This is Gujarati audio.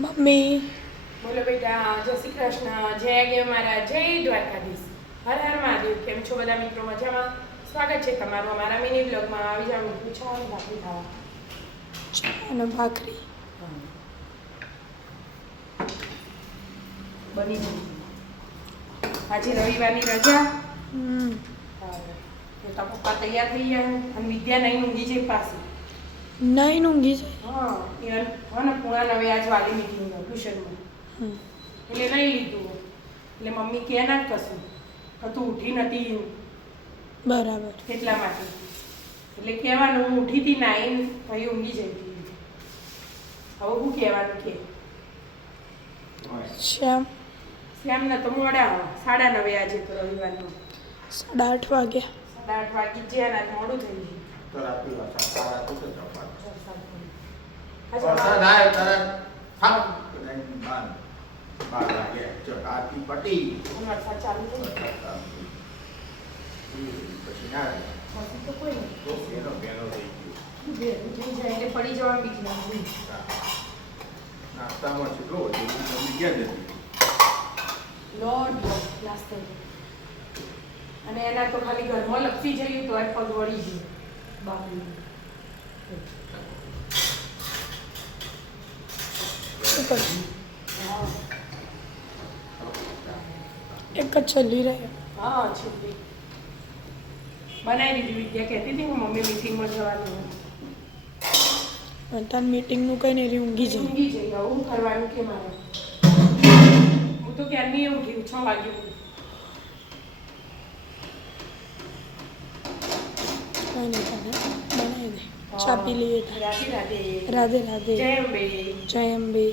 મમ્મી બોલો બેટા, જય શ્રી કૃષ્ણ, જય ગયો મારા, જય દ્વારકાધીશ, હર હર મહાદેવ. કેમ છો બધા મિત્રો? મજામાં? સ્વાગત છે તમારું અમારા મિની બ્લોગમાં. આવી જાવ, મીઠું છાવ ભાખરી ખાવા. અને ભાખરી બની ગઈ. આજે રવિવારની રજા. તો પપ્પા તૈયાર થઈ ગયા અને વિદ્યા નહીં ઊંઘી છે પાછી. નહીં ઊંઘી જાય. હા, એ હા ને પૂણા નવે આજ વાલી મીટિંગ ટ્યુશનમાં, એટલે લઈ લીધું. એટલે મમ્મી કહે ના કશું કે તું ઉઠી નથી, બરાબર. એટલા માટે. એટલે કહેવાનું હું ઉઠી હતી નાઈને પછી ઊંઘી જઈ હતી. હવે શું કહેવાનું કે શ્યામને તો મોડા 9:30 આજે તો રવિવારનું 8:30 વાગ્યા. 8:30 વાગી ગયા ને મોડું થઈ ગયું. વરસાદ આવે તરત થાપ બાર વાગે આરતી પટી વરસાદ ચાલુ થઈ ગયો. પછી ના પછી તો કોઈ નહીં. તો બેનો થઈ ભેગું થઈ જાય એટલે પડી જવા બીક લાગે. ગયું નાસ્તામાં છે જો જલ્દી ગયા જતી લોટ નાસ્તો. અને એના તો ખાલી ઘરમાં લપસી જઈએ તો આ પગ વળી ગયું બાપરી. એક જ ચલી રહે. હા છોકરી બનાવી દીધી. વિદ્યા કહેતી હતી હું મમ્મી મીટિંગમાં જવાનું. તાર મીટિંગનું કંઈ નહીં, ઊંઘી જાય. ઊંઘી જઈ આવું કરવાનું કે મારે. હું તો ક્યારની ઉઠી 6 વાગે. કંઈ નહીં, તને બનાવી દે. ચા પી લઈએ. રાધે રાધે. રાધે રાધે. જય અંબે. જય અંબે.